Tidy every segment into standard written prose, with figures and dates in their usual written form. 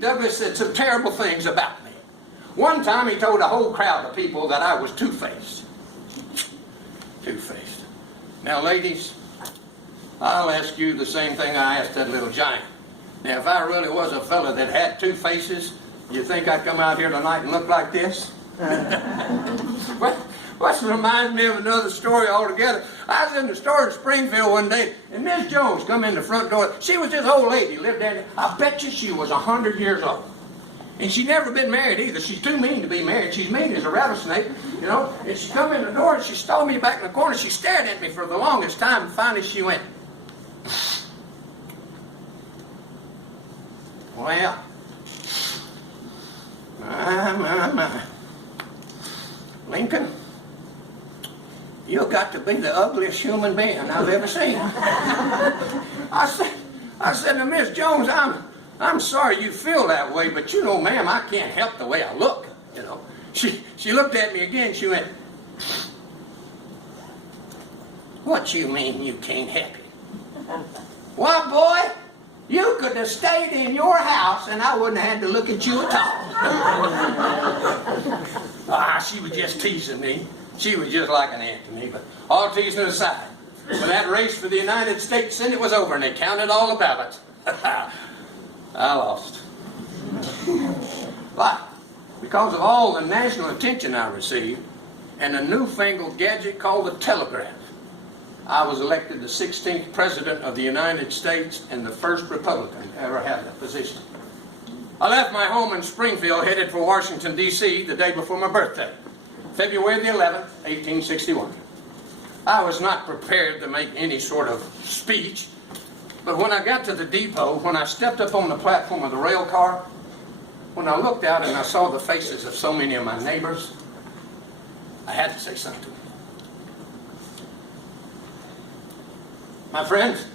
Douglas said some terrible things about me. One time he told a whole crowd of people that I was two-faced. Two-faced. Now, ladies, I'll ask you the same thing I asked that little giant. Now, if I really was a fella that had two faces, you think I'd come out here tonight and look like this? What reminds me of another story altogether. I was in the store in Springfield one day, and Miss Jones come in the front door. She was this old lady, lived there. I bet you she was 100 years old. And she'd never been married either. She's too mean to be married. She's mean as a rattlesnake, you know. And she come in the door, and she stole me back in the corner. She stared at me for the longest time, and finally she went, well, my. Lincoln, you got to be the ugliest human being I've ever seen. I said to Miss Jones, I'm sorry you feel that way, but you know, ma'am, I can't help the way I look, you know. She looked at me again, she went, what you mean you can't help it? Well, boy, you could have stayed in your house and I wouldn't have had to look at you at all. She was just teasing me. She was just like an aunt to me, but all teasing aside, when that race for the United States Senate was over and they counted all the ballots, I lost. But because of all the national attention I received and a newfangled gadget called the telegraph, I was elected the 16th President of the United States and the first Republican to ever have that position. I left my home in Springfield, headed for Washington, D.C. the day before my birthday, February the 11th, 1861. I was not prepared to make any sort of speech, but when I got to the depot, when I stepped up on the platform of the rail car, when I looked out and I saw the faces of so many of my neighbors, I had to say something to them. My friends,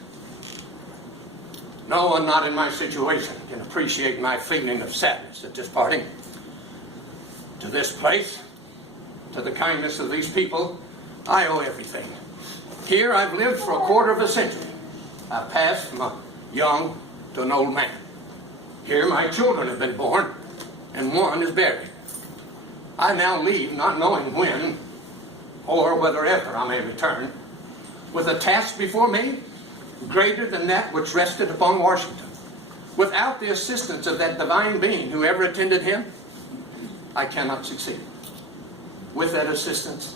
no one not in my situation can appreciate my feeling of sadness at this parting. To this place, to the kindness of these people, I owe everything. Here I've lived for a quarter of a century. I've passed from a young to an old man. Here my children have been born, and one is buried. I now leave not knowing when or whether ever I may return, with a task before me greater than that which rested upon Washington. Without the assistance of that divine being who ever attended him, I cannot succeed. With that assistance,